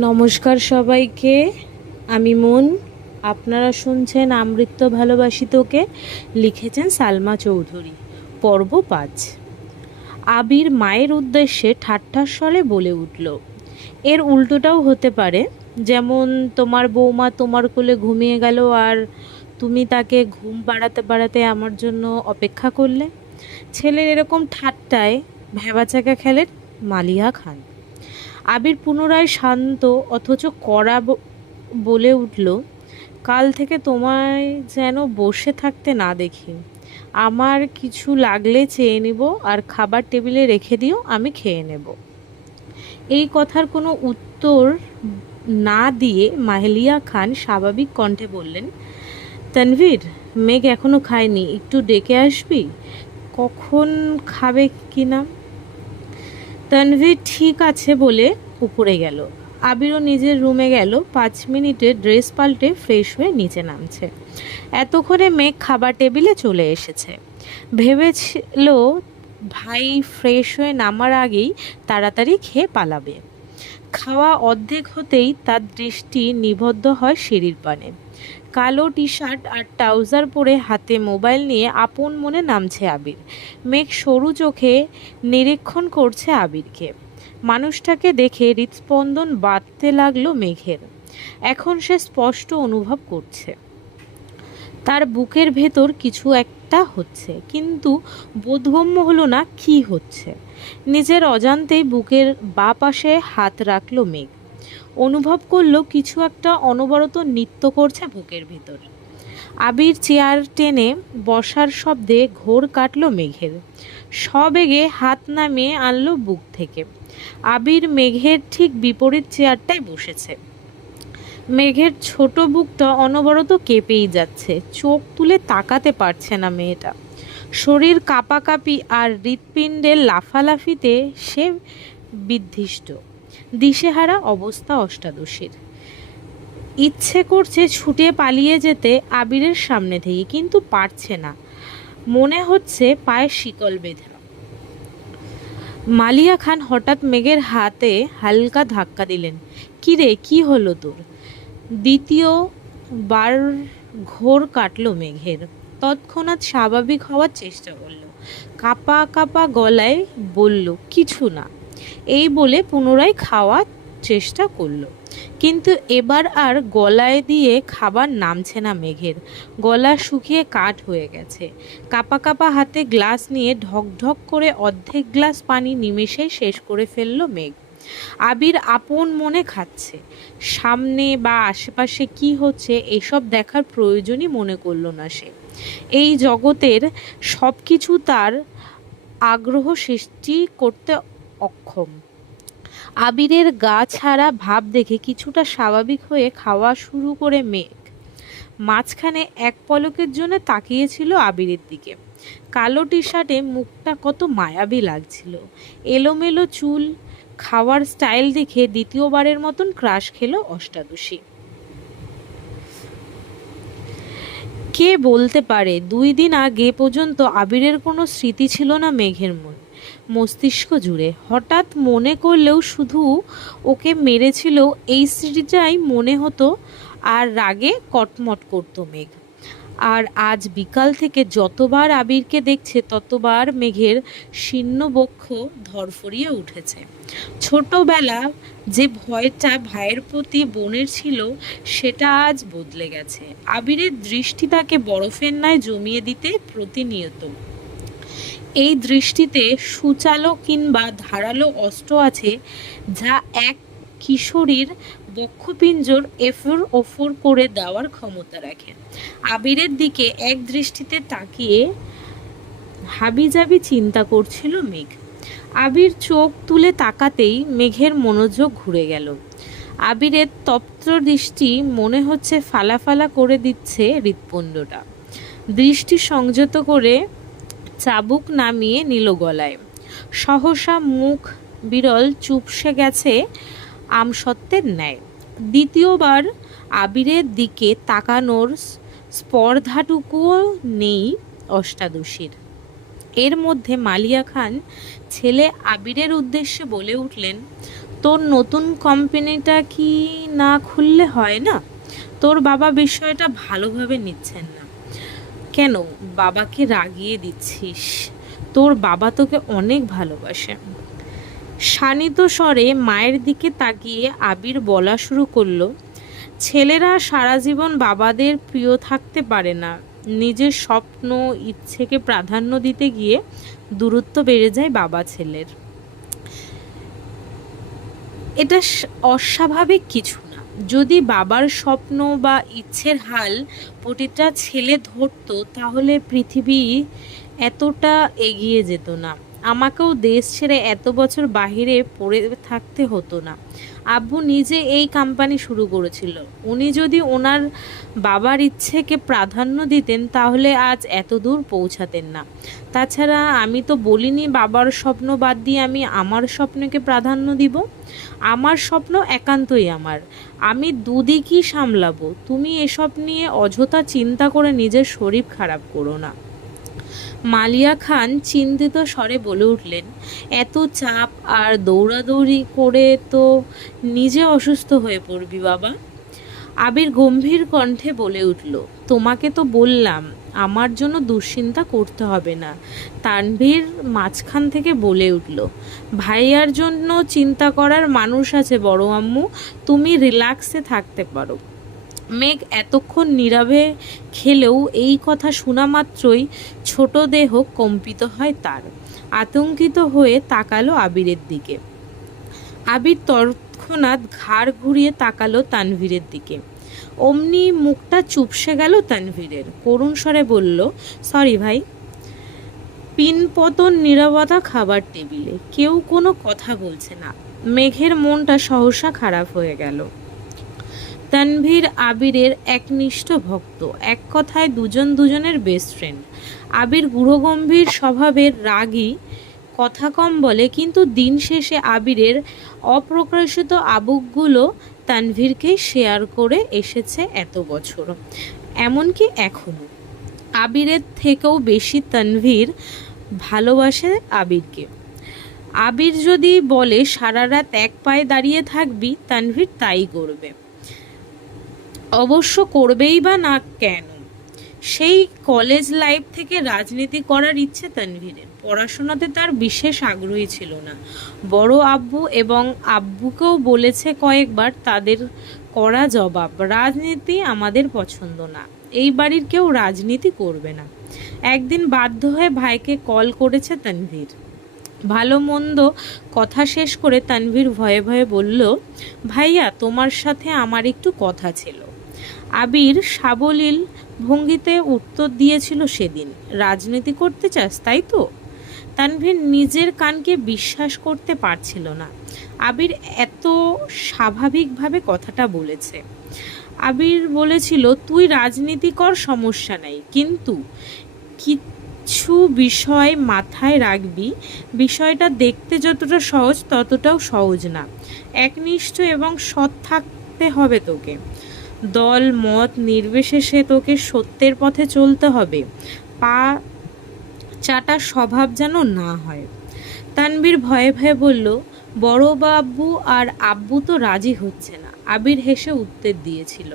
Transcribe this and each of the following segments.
নমস্কার সবাইকে। আমি মন। আপনারা শুনছেন আমৃত্য ভালোবাসি তোকে। লিখেছেন সালমা চৌধুরী। পর্ব 5। আবির মায়ের উদ্দেশ্যে ঠাট্টার স্বরে বলে উঠল, এর উল্টোটাও হতে পারে, যেমন তোমার বৌমা তোমার কোলে ঘুমিয়ে গেল আর তুমি তাকে ঘুম পাড়াতে পাড়াতে আমার জন্য অপেক্ষা করলে। ছেলের এরকম ঠাট্টায় ভ্যাবাচাকা খেলেন মালিয়া খান। আবির পুনরায় শান্ত অথচ কড়া বলে উঠল, কাল থেকে তোমায় যেন বসে থাকতে না দেখি। আমার কিছু লাগলে চেয়ে নিব আর খাবার টেবিলে রেখে দিও, আমি খেয়ে নেব। এই কথার কোনো উত্তর না দিয়ে মাহলিয়া খান স্বাভাবিক কণ্ঠে বললেন, তানভীর, মেঘ এখনো খায়নি, একটু ডেকে আসবি? কখন খাবে কিনা? তানভীর ঠিক আছে বলে উপরে গেল। আবিরও নিজের রুমে গেল। 5 মিনিটে ড্রেস পাল্টে ফ্রেশ হয়ে নিচে নামছে। এতক্ষণে মেঘ খাবার টেবিলে চলে এসেছে। ভেবেছিল ভাই ফ্রেশ হয়ে নামার আগেই তাড়াতাড়ি খেয়ে পালাবে। খাওয়া অর্ধেক হতেই তার দৃষ্টি নিবদ্ধ হয় সিঁড়ির পানে। কালো টি শার্ট আর ট্রাউজার পরে হাতে মোবাইল নিয়ে আপন মনে নামছে আবির। মেঘ সরু চোখে নিরীক্ষণ করছে আবিরকে। মানুষটাকে দেখে হৃৎস্পন্দন বাড়তে লাগলো মেঘের। এখন সে স্পষ্ট অনুভব করছে তার বুকের ভেতর কিছু একটা হচ্ছে, কিন্তু বোধগম্য হলো না কি হচ্ছে। নিজের অজান্তেই বুকের বাঁ পাশে হাত রাখলো মেঘ। অনুভব করলো কিছু একটা অনবরত নৃত্য করছে বুকের ভিতর। আবির চেয়ার টেনে বসার শব্দে ঘোর কাটল মেঘের। সবেগে হাত নামিয়ে আনলো বুক থেকে। আবির মেঘের ঠিক বিপরীত চেয়ারটায় বসেছে। মেঘের ছোট বুকটা অনবরত কেঁপেই যাচ্ছে। চোখ তুলে তাকাতে পারছে না মেয়েটা। শরীর কাঁপাকাঁপি আর হৃৎপিণ্ডের লাফালাফিতে সে বিধ্বস্ত। দিশেহারা অবস্থা অষ্টাদশীর। ইচ্ছে করছে ছুটে পালিয়ে যেতে আবিরের সামনে থেকে, কিন্তু পারছে না। মনে হচ্ছে পায়ে শিকল বেঁধা। মালিয়া খান হঠাৎ মেঘের হাতে হালকা ধাক্কা দিলেন। কি রে, কি হলো তোর? দ্বিতীয়বার ঘোর কাটল মেঘের। তৎক্ষণাৎ স্বাভাবিক হওয়ার চেষ্টা করলো। কাঁপা কাঁপা গলায় বলল, কিছু না। এই বলে পুনরায় খাওয়ার চেষ্টা করলো, কিন্তু এবার আর গলায় দিয়ে খাবার নামছে না মেঘের। গলা শুকিয়ে কাঠ হয়ে গেছে। কাঁপা কাঁপা হাতে গ্লাস নিয়ে ঢক ঢক করে অর্ধেক গ্লাস পানি নিমেষেই শেষ করে ফেলল মেঘ। আবির আপন মনে খাচ্ছে। সামনে বা আশেপাশে কি হচ্ছে এসব দেখার প্রয়োজনই মনে করল না সে। এই জগতের সব কিছু তার আগ্রহ সৃষ্টি করতে অক্ষম। আবিরের গা ছাড়া ভাব দেখে কিছুটা স্বাভাবিক হয়ে খাওয়া শুরু করে মেঘ। মাঝখানে এক পলকের জন্য তাকিয়েছিল আবিরের দিকে। কালো টি শার্টে মুখটা কত মায়াবী লাগছিল। এলোমেলো চুল। খাওয়ার স্টাইল দেখে দ্বিতীয়বারের মতন ক্রাশ খেলো অষ্টাদশী। কে বলতে পারে 2 দিন আগে পর্যন্ত আবিরের কোনো স্মৃতি ছিল না মেঘের মস্তিষ্ক জুড়ে। হঠাৎ মনে করলেও শুধু ওকে মেরেছিল এই স্মৃতিটাই মনে হতো, আর রাগে কটমট করতো মেঘ। আর আজ বিকাল থেকে যতবার আবিরকে দেখছে ততবার মেঘের শীর্ণ বক্ষ ধরফরিয়ে উঠেছে। ছোটবেলা যে ভয়টা ভাইয়ের প্রতি বোনের ছিল সেটা আজ বদলে গেছে। আবিরের দৃষ্টি তাকে বরফের ন্যায় জমিয়ে দিতে প্রতিনিয়ত। এই দৃষ্টিতে সুচালো কিংবা ধারালো অস্ত্র আছে, যা এক কিশোরীর বক্ষপিঞ্জর এফর ওফর করে দেওয়ার ক্ষমতা রাখে। আবিরের দিকে এক দৃষ্টিতে তাকিয়ে হাবিজাবি চিন্তা করছিল মেঘ। আবির চোখ তুলে তাকাতেই মেঘের মনোযোগ ঘুরে গেল। আবিরের তপ্ত দৃষ্টি মনে হচ্ছে ফালাফালা করে দিচ্ছে হৃৎপিণ্ডটা। দৃষ্টি সংযত করে চাবুক নামিয়ে নিল গলায়। সহসা মুখ বিরল চুপসে গেছে আমসত্ত্বের ন্যায়। দ্বিতীয়বার আবিরের দিকে তাকানোর স্পর্ধাটুকুও নেই অষ্টাদশীর। এর মধ্যে মালিয়া খান ছেলে আবিরের উদ্দেশ্যে বলে উঠলেন, তোর নতুন কোম্পানিটা কি না খুললে হয় না? তোর বাবা বিষয়টা ভালোভাবে নিচ্ছেন না কেন? বাবাকে রাগিয়ে দিচ্ছিস? তোর বাবা তোকে অনেক ভালোবাসে। শানিত স্বরে মায়ের দিকে তাকিয়ে আবির বলা শুরু করলো, ছেলেরা সারা জীবন বাবাদের প্রিয় থাকতে পারে না। নিজের স্বপ্ন ইচ্ছেকে প্রাধান্য দিতে গিয়ে দূরত্ব বেড়ে যায় বাবা ছেলের। এটা অস্বাভাবিক কিছু না। যদি বাবার স্বপ্ন বা ইচ্ছের হাল প্রতিটা ছেলে ধরতো তাহলে পৃথিবী এতটা এগিয়ে যেত না। আমাকেও দেশ ছেড়ে এত বছর বাহিরে পড়ে থাকতে হতো না। আব্বু নিজে এই কোম্পানি শুরু করেছিল। উনি যদি ওনার বাবার ইচ্ছেকে প্রাধান্য দিতেন তাহলে আজ এত দূর পৌঁছাতেন না। তাছাড়া আমি তো বলিনি বাবার স্বপ্ন বাদ দিয়ে আমি আমার স্বপ্নকে প্রাধান্য দিব। আমার স্বপ্ন একান্তই আমার। আমি দুদিকই সামলাবো। তুমি এসব নিয়ে অযথা চিন্তা করে নিজের শরীর খারাপ করো না। মালিয়া খান চিন্তিত স্বরে বলে উঠলেন, এত চাপ আর দৌড়াদৌড়ি করে তো নিজে অসুস্থ হয়ে পড়বি বাবা। আবির গম্ভীর কণ্ঠে বলে উঠল, তোমাকে তো বললাম আমার জন্য দুশ্চিন্তা করতে হবে না। তানভীর মাঝখান থেকে বলে উঠল, ভাইয়ার জন্য চিন্তা করার মানুষ আছে বড় আম্মু, তুমি রিল্যাক্সে থাকতে পারো। মেঘ এতক্ষণ নীরবে খেলেও এই কথা শোনা মাত্রই ছোট দেহ কম্পিত হয় তার। আতঙ্কিত হয়ে তাকালো আবিরের দিকে। আবির তৎক্ষণাৎ ঘাড় ঘুরিয়ে তাকালো তানভীরের দিকে। অমনি মুখটা চুপসে গেল তানভীরের। করুণ স্বরে বলল, সরি ভাই। পিনপতন নীরবতা খাবার টেবিলে। কেউ কোনো কথা বলছে না। মেঘের মনটা সহসা খারাপ হয়ে গেল। তানভীর আবিরের একনিষ্ঠ ভক্ত, এক কথায় দুজন দুজনের বেস্ট ফ্রেন্ড। আবির গূঢ়গম্ভীর স্বভাবের, রাগী, কথা কম বলে, কিন্তু দিন শেষে আবিরের অপ্রকাশিত আবেগগুলো তানভীরকে শেয়ার করে এসেছে এত বছর, এমনকি এখনও। আবিরের থেকেও বেশি তানভীর ভালোবাসে আবিরকে। আবির যদি বলে সারা রাত এক পায়ে দাঁড়িয়ে থাকবি, তানভীর তাই করবে। অবশ্য করবেই বা না কেন? সেই কলেজ লাইফ থেকে রাজনীতি করার ইচ্ছে তানভীরের। পড়াশোনাতে তার বিশেষ আগ্রহী ছিল না। বড় আব্বু এবং আব্বুকেও বলেছে কয়েকবার, তাদের করা জবাব, রাজনীতি আমাদের পছন্দ না, এই বাড়ির কেউ রাজনীতি করবে না। একদিন বাধ্য হয়ে ভাইকে কল করেছে তানভীর। ভালো মন্দ কথা শেষ করে তানভীর ভয়ে ভয়ে বলল, ভাইয়া তোমার সাথে আমার একটু কথা ছিল। আবির সাবলীল ভঙ্গিতে উত্তর দিয়েছিল সেদিন, রাজনীতি করতে চাস তাই তো? তানভীর নিজের কানকে বিশ্বাস করতে পারছিল না। আবির এত স্বাভাবিকভাবে কথাটা বলেছে। আবির বলেছিল, তুই রাজনীতি কর, সমস্যা নাই, কিন্তু কিছু বিষয় মাথায় রাখবি। বিষয়টা দেখতে যতটা সহজ ততটাও সহজ না। একনিষ্ঠ এবং সৎ থাকতে হবে তোকে। দল মত নির্বিশেষে তোকে সত্যের পথে চলতে হবে। পা চাটা স্বভাব যেন না হয়। তানভীর ভয়ে ভয়ে বলল, বড় আব্বু আর আব্বু তো রাজি হচ্ছে না। আবির হেসে উত্তর দিয়েছিল,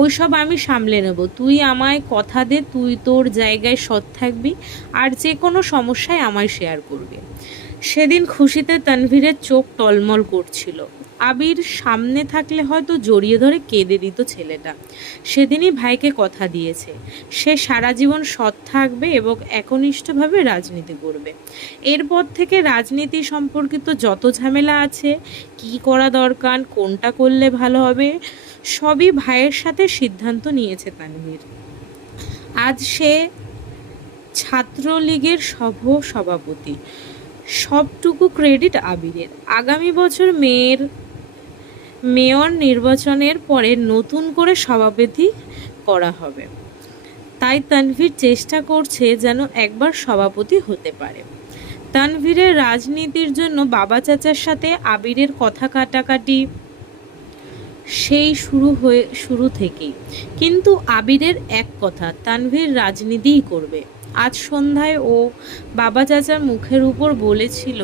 ওইসব আমি সামলে নেব, তুই আমায় কথা দে তুই তোর জায়গায় সৎ থাকবি আর যে কোনো সমস্যায় আমায় শেয়ার করবি। সেদিন খুশিতে তানভীরের চোখ টলমল করছিল। আবির সামনে থাকলে হয়তো জড়িয়ে ধরে কেঁদে দিত ছেলেটা। সেদিনই ভাইকে কথা দিয়েছে, সে সারা জীবন সৎ থাকবে এবং একনিষ্ঠভাবে রাজনীতি করবে। এরপর থেকে রাজনীতি সম্পর্কিত যত ঝামেলা আছে, কি করা দরকার, কোনটা করলে ভালো হবে, সবই ভাইয়ের সাথে সিদ্ধান্ত নিয়েছে তানভীর। আজ সে ছাত্রলীগের সভাপতি। সবটুকু ক্রেডিট আবিরের। আগামী বছর মেয়র নির্বাচনের পরে নতুন করে সভাপতি করা হবে, তাই তানভীর চেষ্টা করছে যেন একবার সভাপতি হতে পারে। তানভীরের রাজনীতির জন্য বাবা চাচার সাথে আবিরের কথা কাটাকাটি সেই শুরু থেকেই। কিন্তু আবিরের এক কথা, তানভীর রাজনীতিই করবে। আজ সন্ধ্যায় ও বাবা চাচার মুখের উপর বলেছিল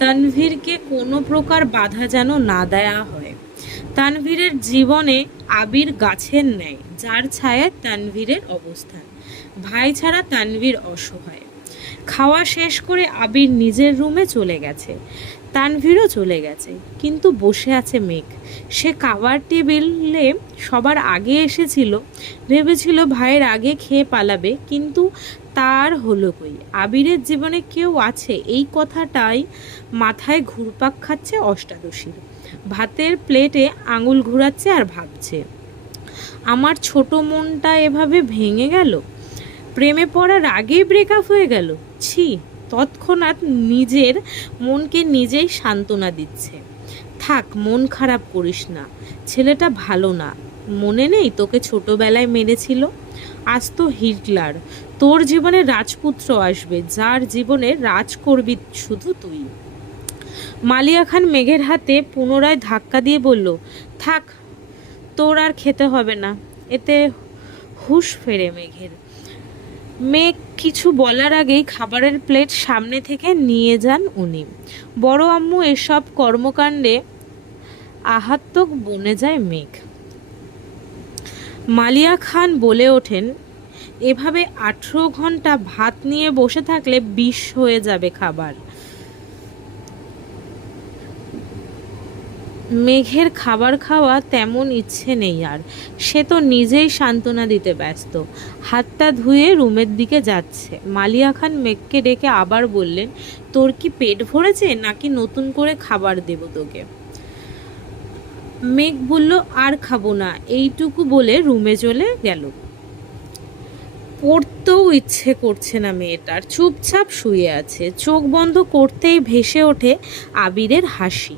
তানভীরকে কোনো প্রকার বাধা যেন না দেয়া হয়। তানভীরের জীবনে আবির গাছের ন্যায়, যার ছায়ায় তানভীরের অবস্থান। ভাই ছাড়া তানভীর অসহায়। খাওয়া শেষ করে আবির নিজের রুমে চলে গেছে। তানভীরও চলে গেছে, কিন্তু বসে আছে মেঘ। সে খাবার টেবিলে সবার আগে এসেছিল, ভেবেছিল ভাইয়ের আগে খেয়ে পালাবে, কিন্তু তার হলো কই। আবিরের জীবনে কেউ আছে, এই কথাটাই মাথায় ঘুরপাক খাচ্ছে অষ্টাদশীর। ভাতের প্লেটে আঙুল ঘুরাচ্ছে আর ভাবছে, আমার ছোট মনটা এভাবে ভেঙে গেল, প্রেমে পড়ার আগেই ব্রেকআপ হয়ে গেল। ছি! তৎক্ষণাৎ নিজের মনকে নিজেই সান্ত্বনা দিচ্ছে, থাক, মন খারাপ করিস না, ছেলেটা ভালো না। মনে নেই তোকে ছোটবেলায় মেরেছিল? আজ তো হিটলার। তোর জীবনে রাজপুত্র আসবে, যার জীবনে রাজ করবি শুধু তুই। মালিয়া খান মেঘের হাতে পুনরায় ধাক্কা দিয়ে বলল, থাক, তোর আর খেতে হবে না। এতে হুঁশ ফেরে মেঘের। মেঘ কিছু বলার আগেই খাবারের প্লেট সামনে থেকে নিয়ে যান উনি। বড় আম্মু এসব কর্মকাণ্ডে আহাত্মক বনে যায় মেঘ। মালিয়া খান বলে ওঠেন, এভাবে 18 ঘন্টা ভাত নিয়ে বসে থাকলে বিষ হয়ে যাবে খাবার। মেঘের খাবার খাওয়া তেমন ইচ্ছে নেই আর, সে তো নিজেই সান্ত্বনা দিতে ব্যস্ত। হাতটা ধুয়ে রুমের দিকে যাচ্ছে। মালিয়া খান মেঘকে ডেকে আবার বললেন, তোর কি পেট ভরেছে, নাকি নতুন করে খাবার দেব তোকে? মেঘ বলল, আর খাবো না, এইটুকু বলে রুমে চলে গেল। পড়তেও ইচ্ছে করছে না মেয়েটার, চুপচাপ শুয়ে আছে। চোখ বন্ধ করতেই ভেসে ওঠে আবিরের হাসি।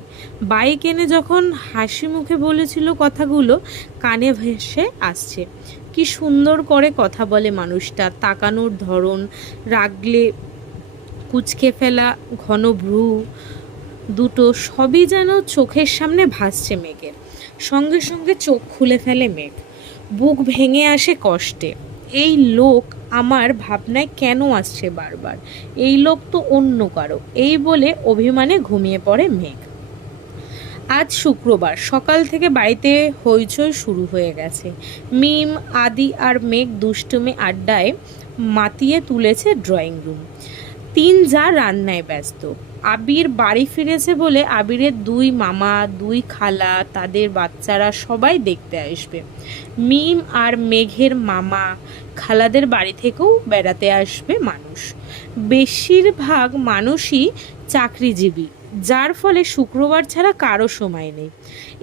বাইক এনে যখন হাসি মুখে বলেছিল কথাগুলো কানে ভেসে আসছে। কি সুন্দর করে কথা বলে মানুষটা, তাকানোর ধরন, রাগলে কুঁচকে ফেলা ঘন ভ্রু দুটো, সবই যেন চোখের সামনে ভাসছে মেঘের। সঙ্গে সঙ্গে চোখ খুলে ফেলে মেঘ। বুক ভেঙে আসে কষ্টে। এই লোক আমার ভাবনায় কেন আসছে বারবার? এই লোক তো অন্য কারো। এই বলে অভিমানে ঘুমিয়ে পড়ে মেঘ। আজ শুক্রবার সকাল থেকে বাড়িতে হইচই শুরু হয়ে গেছে। মিম, আদি আর মেঘ দুষ্টুমি আড্ডায় মাতিয়ে তুলেছে ড্রয়িং রুম। তিন যা রান্নায় ব্যস্ত। আবির বাড়ি ফিরেছে বলে আবিরের 2 মামা, 2 খালা, তাদের বাচ্চারা সবাই দেখতে আসবে। মিম আর মেঘের মামা খালাদের বাড়ি থেকেও বেড়াতে আসবে মানুষ। বেশিরভাগ মানুষই চাকরিজীবী, যার ফলে শুক্রবার ছাড়া কারো সময় নেই।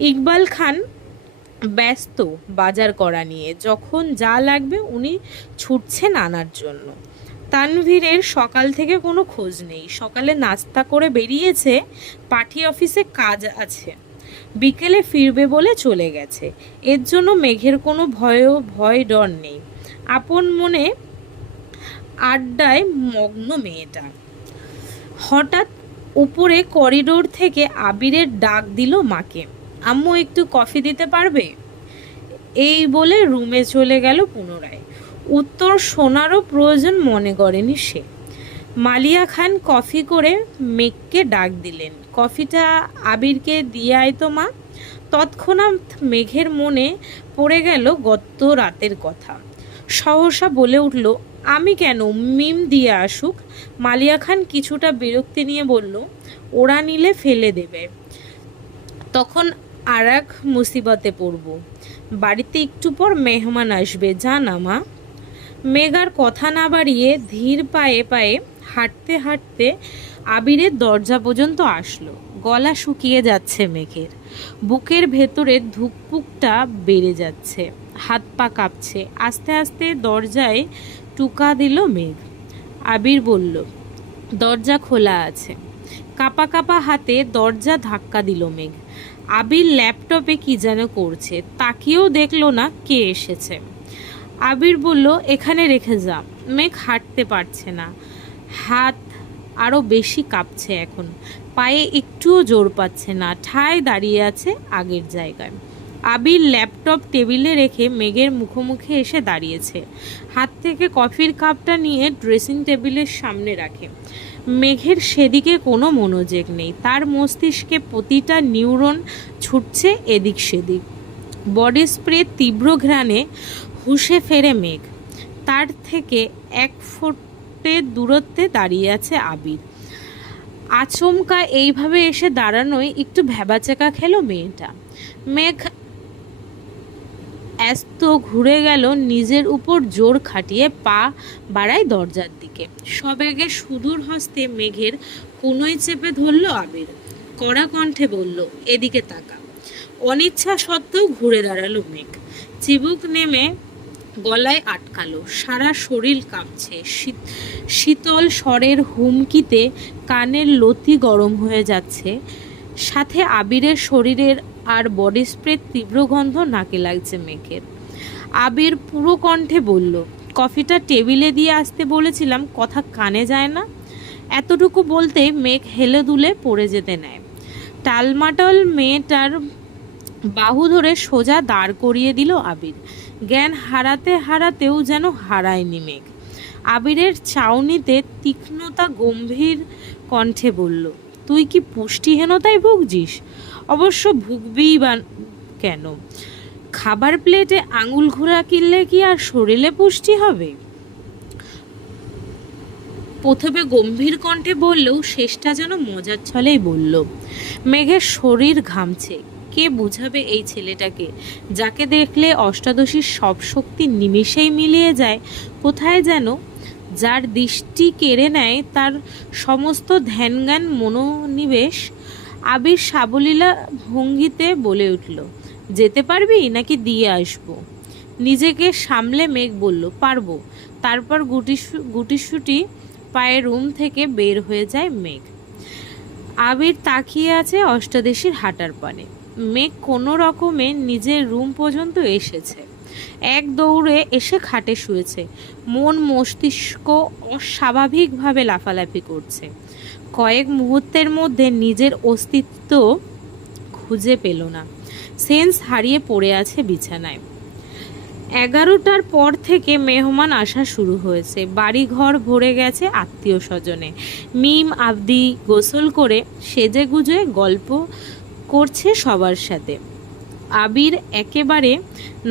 ইকবাল খান ব্যস্ত বাজার করা নিয়ে, যখন যা লাগবে উনি ছুটছেন আনার জন্য। তানভীরের সকাল থেকে কোনো খোঁজ নেই। সকালে নাস্তা করে বেরিয়েছে, পার্টি অফিসে কাজ আছে, বিকেলে ফিরবে বলে চলে গেছে। এর জন্য মেঘের কোনো ভয় ডর নেই। আপন মনে আড্ডায় মগ্ন মেয়েটা। হঠাৎ উপরে করিডোর থেকে আবিরের ডাক দিল মাকে, আম্মু একটু কফি দিতে পারবে? এই বলে রুমে চলে গেল পুনরায়। উত্তর শোনারও প্রয়োজন মনে করেনি সে। মালিয়া খান কফি করে মেঘকে ডাক দিলেন, কফিটা আবিরকে দিয়ে আয় তো মা। তৎক্ষণাৎ মেঘের মনে পড়ে গেল গত রাতের কথা। সহসা বলে উঠল, আমি কেন, মিম দিয়ে আসুক। মালিয়া খান কিছুটা বিরক্তি নিয়ে বলল, ওরা নিলে ফেলে দেবে, তখন আর এক মুসিবতে পড়ব। বাড়িতে একটু পর মেহমান আসবে, জানা মা। মেঘার কথা না বাড়িয়ে ধীর পায়ে পায়ে হাঁটতে হাঁটতে আবিরের দরজা পর্যন্ত আসলো। গলা শুকিয়ে যাচ্ছে মেঘের, বুকের ভেতরের ধুকপুকটা বেড়ে যাচ্ছে, হাত পা কাঁপছে। আস্তে আস্তে দরজায় টুকা দিল মেঘ। আবির বলল, দরজা খোলা আছে। কাঁপা কাঁপা হাতে দরজা ধাক্কা দিল মেঘ। আবির ল্যাপটপে কি যেন করছে, তাকিয়েও দেখলো না কে এসেছে। আবির বলল, এখানে রেখে যা। মেঘ হাঁটতে পারছে না, হাত আরও বেশি কাঁপছে এখন, পায়ে একটুও জোর পাচ্ছে না, ঠায় দাঁড়িয়ে আছে আগের জায়গায়। আবির ল্যাপটপ টেবিলে রেখে মেঘের মুখোমুখি এসে দাঁড়িয়েছে। হাত থেকে কফির কাপটা নিয়ে ড্রেসিং টেবিলের সামনে রাখে। মেঘের সেদিকে কোনো মনোযোগ নেই, তার মস্তিষ্কে প্রতিটা নিউরন ছুটছে এদিক সেদিক। বডি স্প্রে তীব্র ঘ্রাণে হুঁশে ফেরে মেঘ। তার থেকে 1 ফুটের দূরত্বে দাঁড়িয়ে আছে আবির। আচমকা এইভাবে এসে দাঁড়ানোয় একটু ভ্যাবাচ্যাকা খেলো মেয়েটা। মেঘ এত ঘুরে গেল, নিজের উপর জোর খাটিয়ে পা বাড়ায় দরজার দিকে। সবেগে সুদূর হস্তে মেঘের কোনোই চেপে ধরল আবির। কড়া কণ্ঠে বলল, এদিকে তাকা। অনিচ্ছা সত্ত্বেও ঘুরে দাঁড়ালো মেঘ। চিবুক নেমে গলায় আটকালো, সারা শরীর কাঁপছে। শীতল স্বরের হুমকিতে কানের লতি গরম হয়ে যাচ্ছে, সাথে আবিরের শরীরের আর বডি স্প্রের তীব্র গন্ধ নাকে লাগছে মেঘের। আবির পুরো কণ্ঠে বলল, কফিটা টেবিলে দিয়ে আসতে বলেছিলাম, কথা কানে যায় না? এতটুকু বলতে মেঘ হেলে দুলে পড়ে যেতে নেয়। টালমাটাল মেয়েটার বাহু ধরে সোজা দাঁড় করিয়ে দিল আবির। জ্ঞান হারাতে হারাতেও যেন হারায়নি মেঘ। আবিরের চাউনিতে তীক্ষ্ণতা গম্ভীর কণ্ঠে বলল, তুই কি পুষ্টিহীনতায় ভুগছিস? অবশ্য ভুগবিই বা কেন? খাবার প্লেটে আঙুল ঘোরা কিনলে কি আর শরীরে পুষ্টি হবে? প্রথমে গম্ভীর কণ্ঠে বললেও শেষটা যেন মজার ছলেই বলল। মেঘের শরীর ঘামছে। কে বুঝাবে এই ছেলেটাকে, যাকে দেখলে অষ্টাদশীর সব শক্তি নিমেষেই মিলিয়ে যায় কোথায় যেন, যার দৃষ্টি কেড়ে নেয় তার সমস্ত ধ্যানজ্ঞান মনোনিবেশ। আবির সাবলীলা ভঙ্গিতে বলে উঠল, যেতে পারবি নাকি দিয়ে আসবো? নিজেকে সামলে মেঘ বলল, পারবো। তারপর গুটিসুটি পায়ে রুম থেকে বের হয়ে যায় মেঘ। আবির তাকিয়ে আছে অষ্টাদশীর হাঁটার পানে। মেঘ কোনো রকমে নিজের রুম পর্যন্ত এসেছে। এক দৌড়ে এসে খাটে শুয়েছে। মন মস্তিষ্ক অস্বাভাবিকভাবে লাফালাফি করছে। কয়েক মুহূর্তের মধ্যে নিজের অস্তিত্ব খুঁজে পেল না। সেন্স হারিয়ে পড়ে আছে বিছানায়। 11টার পর থেকে মেহমান আসা শুরু হয়েছে। বাড়িঘর ভরে গেছে আত্মীয় স্বজনে। মিম আবদি গোসল করে সেজে গুজে গল্প করছে সবার সাথে। আবির একেবারে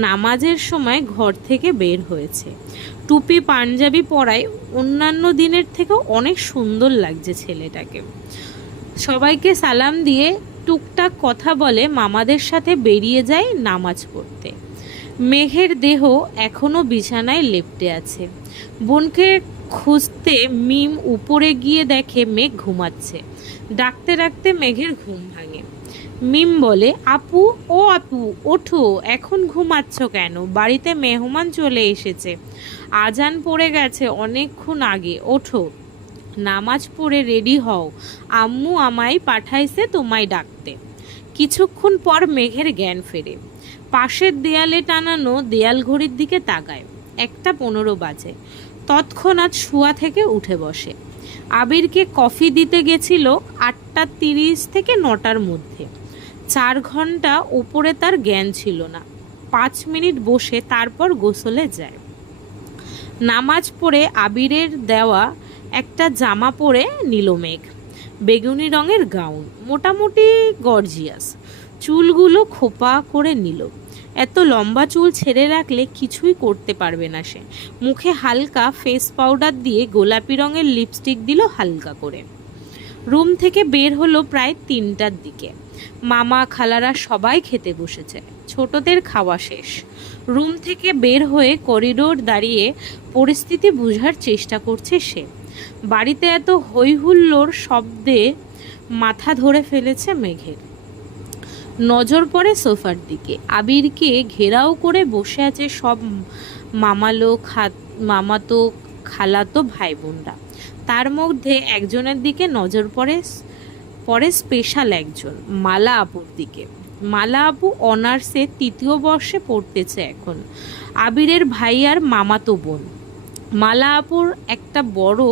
নামাজের সময় ঘর থেকে বের হয়েছে। টুপি পাঞ্জাবি পরায় অন্যান্য দিনের থেকেও অনেক সুন্দর লাগছে ছেলেটাকে। সবাইকে সালাম দিয়ে টুকটাক কথা বলে মামাদের সাথে বেরিয়ে যায় নামাজ পড়তে। মেঘের দেহ এখনো বিছানায় লেপ্টে আছে। বোনকে খুঁজতে মিম উপরে গিয়ে দেখে মেঘ ঘুমাচ্ছে। ডাকতে ডাকতে মেঘের ঘুম ভাঙে। মিম বলে, আপু, ও আপু, ওঠো, এখন ঘুমাচ্ছ কেন? বাড়িতে মেহমান চলে এসেছে। আজান পড়ে গেছে অনেকক্ষণ আগে, ওঠো, নামাজ পড়ে রেডি হও, আম্মু আমায় পাঠাইছে তোমায় ডাকতে। কিছুক্ষণ পর মেঘের জ্ঞান ফেরে। পাশের দেয়ালে টানানো দেয়াল ঘড়ির দিকে তাকায়। 1:15 বাজে। তৎক্ষণাৎ শোয়া থেকে উঠে বসে। আবিরকে কফি দিতে গেছিল 8:30 থেকে 9টার মধ্যে। 4 ঘন্টা উপরে তার জ্ঞান ছিল না। 5 মিনিট বসে তারপর গোসলে যায়। নামাজ পড়ে আবিরের দেওয়া একটা জামা পরে নিল মেঘ। বেগুনি রঙের গাউন, মোটামুটি গর্জিয়াস। চুলগুলো খোপা করে নিল। এত লম্বা চুল ছেড়ে রাখলে কিছুই করতে পারবে না সে। মুখে হালকা ফেস পাউডার দিয়ে গোলাপি রঙের লিপস্টিক দিল হালকা করে। রুম থেকে বের হলো প্রায় 3টার দিকে। মামা খালারা সবাই খেতে বসেছে। ছোটদের খাওয়া শেষ। রুম থেকে বের হয়ে করিডোর দাঁড়িয়ে পরিস্থিতি বোঝার চেষ্টা করছে সে। বাড়িতে এত হইহুল্লোড় শব্দে মাথা ধরে ফেলেছে মেঘের। নজর পড়ে সোফার দিকে। আবিরকে ঘেরাও করে বসে আছে সব মামাতো খালাতো ভাই বোনরা। তার মধ্যে একজনের দিকে নজর পড়ে স্পেশাল একজন, মালা আপুর দিকে। মালা আপু অনার্সে 3য় বর্ষে পড়তেছে এখন। আবিরের ভাই আর মামাতো বোন। মালা আপুর একটা বড়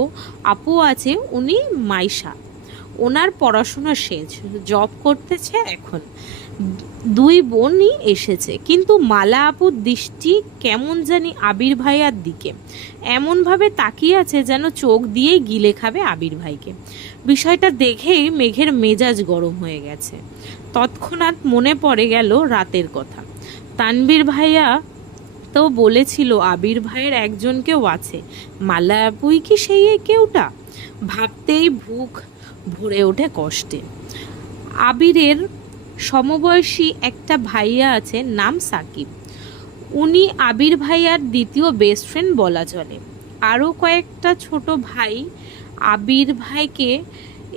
আপু আছে, উনি মাইশা। ওনার পড়াশোনা শেষ, জব করতেছে এখন। দুই বোনই এসেছে, কিন্তু মালা আপুর দৃষ্টি কেমন জানি আবির ভাইয়ার দিকে, এমনভাবে তাকিয়ে আছে যেন চোখ দিয়েই গিলে খাবে আবির ভাইকে। বিষয়টা দেখেই মেঘের মেজাজ গরম হয়ে গেছে। তৎক্ষণাৎ মনে পড়ে গেল রাতের কথা। তানভীর ভাইয়া তো বলেছিল আবির ভাইয়ের একজন কেউ আছে, মালা আপুই কি সেই কেউটা? ভাবতেই বুক ভরে ওঠে কষ্টে। আবিরের সমবয়সী একটা ভাইয়া আছে, নাম সাকিব। উনি আবির ভাইয়ার দ্বিতীয় বেস্ট ফ্রেন্ড বলা চলে। আরও কয়েকটা ছোট ভাই আবির ভাইকে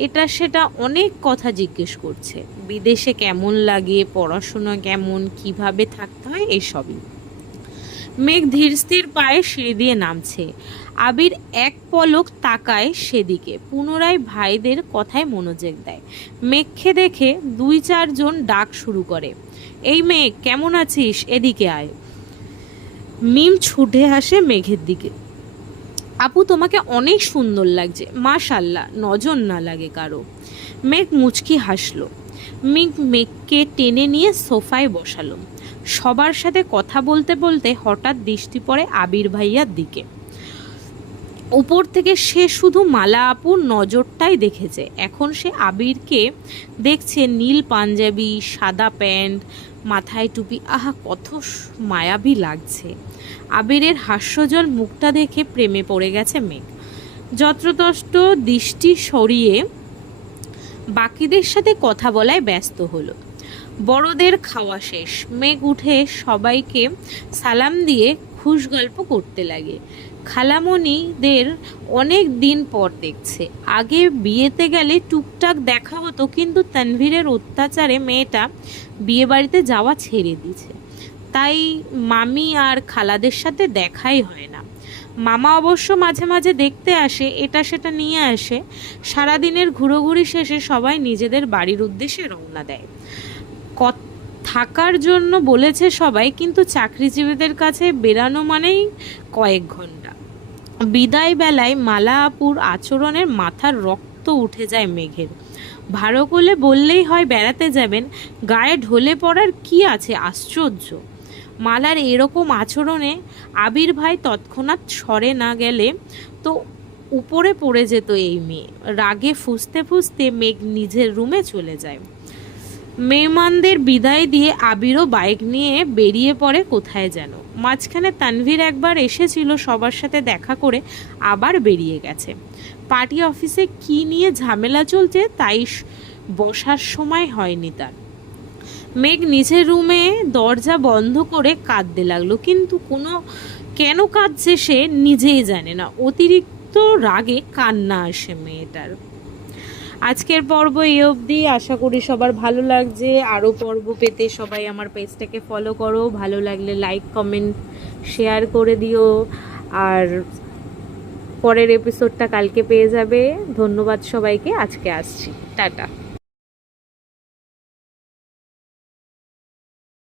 এটা সেটা অনেক কথা জিজ্ঞেস করছে, বিদেশে কেমন লাগে, পড়াশোনা কেমন, কিভাবে থাকতে হয়, এসবই। মেঘ ধীর স্থির পায়ে সিঁড়ি দিয়ে নামছে। আবির এক পলক তাকায় সেদিকে, পুনরায় ভাইদের কথায় মনোযোগ দেয়। মেঘকে দেখে 2-4 জন ডাক শুরু করে, এই মেঘ কেমন আছিস, এদিকে আয়। মিম ছুটে আসে মেঘের দিকে। আপু তোমাকে অনেক সুন্দর লাগছে, মাশাল্লাহ, নজর না লাগে কারো। মেঘ মুচকি হাসলো। মেঘকে টেনে নিয়ে সোফায় বসালো। সবার সাথে কথা বলতে বলতে হঠাৎ দৃষ্টি পড়ে আবির ভাইয়ার দিকে। উপর থেকে সে শুধু মালা আপুর নজরটাই দেখেছে, এখন সে আবিরকে দেখছে। নীল পাঞ্জাবি, সাদা প্যান্ট, মাথায় টুপি, আহা কত মায়াবী লাগছে। আবিরের হাস্যজল মুখটা দেখে প্রেমে পড়ে গেছে মেঘ। যত্রতষ্ট দৃষ্টি সরিয়ে বাকিদের সাথে কথা বলায় ব্যস্ত হলো। বড়দের খাওয়া শেষ। মেঘ উঠে সবাইকে সালাম দিয়ে খুশ গল্প করতে লাগে। খালামণিদের অনেক দিন পর দেখছে। আগে বিয়েতে গেলে টুকটাক দেখা হতো, কিন্তু তানভীরের অত্যাচারে মেয়েটা বিয়ে বাড়িতে যাওয়া ছেড়ে দিয়েছে। তাই মামি আর খালাদের সাথে দেখাই হয় না। মামা অবশ্য মাঝে মাঝে দেখতে আসে, এটা সেটা নিয়ে আসে। সারাদিনের ঘুরোঘুরি শেষে সবাই নিজেদের বাড়ির উদ্দেশ্যে রওনা দেয়। থাকার জন্য বলেছে সবাই, কিন্তু চাকরিজীবীদের কাছে বেরানো মানেই কয়েক ঘন্টা। বিদায় বেলায় মালা আপুর আচরণের মাথার রক্ত উঠে যায় মেঘের। ভালো করে বললেই হয় বেড়াতে যাবেন, গায়ে ঢলে পড়ার কি আছে, আশ্চর্য। মালার এরকম আচরণে আবির ভাই তৎক্ষণাৎ সরে না গেলে তো উপরে পড়ে যেত এই মেয়ে। রাগে ফুঁসতে ফুঁসতে মেঘ নিজের রুমে চলে যায়। মেহমানদের বিদায় দিয়ে আবিরও বাইক নিয়ে বেরিয়ে পড়ে কোথায় যেন। মাঝখানে তানভীর একবার এসেছিল, সবার সাথে দেখা করে আবার বেরিয়ে গেছে। পার্টি অফিসে কি নিয়ে ঝামেলা চলছে তাই বসার সময় হয়নি তার। মেঘ নিজের রুমে দরজা বন্ধ করে কাঁদতে লাগলো, কিন্তু কেন কাঁদছে সে নিজেই জানে না। অতিরিক্ত রাগে কান্না আসে মেয়েটার। আজকের পর্ব এই অবধি। আশা করি সবার ভালো লাগছে। আরও পর্ব পেতে সবাই আমার পেজটাকে ফলো করো। ভালো লাগলে লাইক, কমেন্ট, শেয়ার করে দিও। আর পরের এপিসোডটা কালকে পেয়ে যাবে। ধন্যবাদ সবাইকে। আজকে আসছি, টাটা।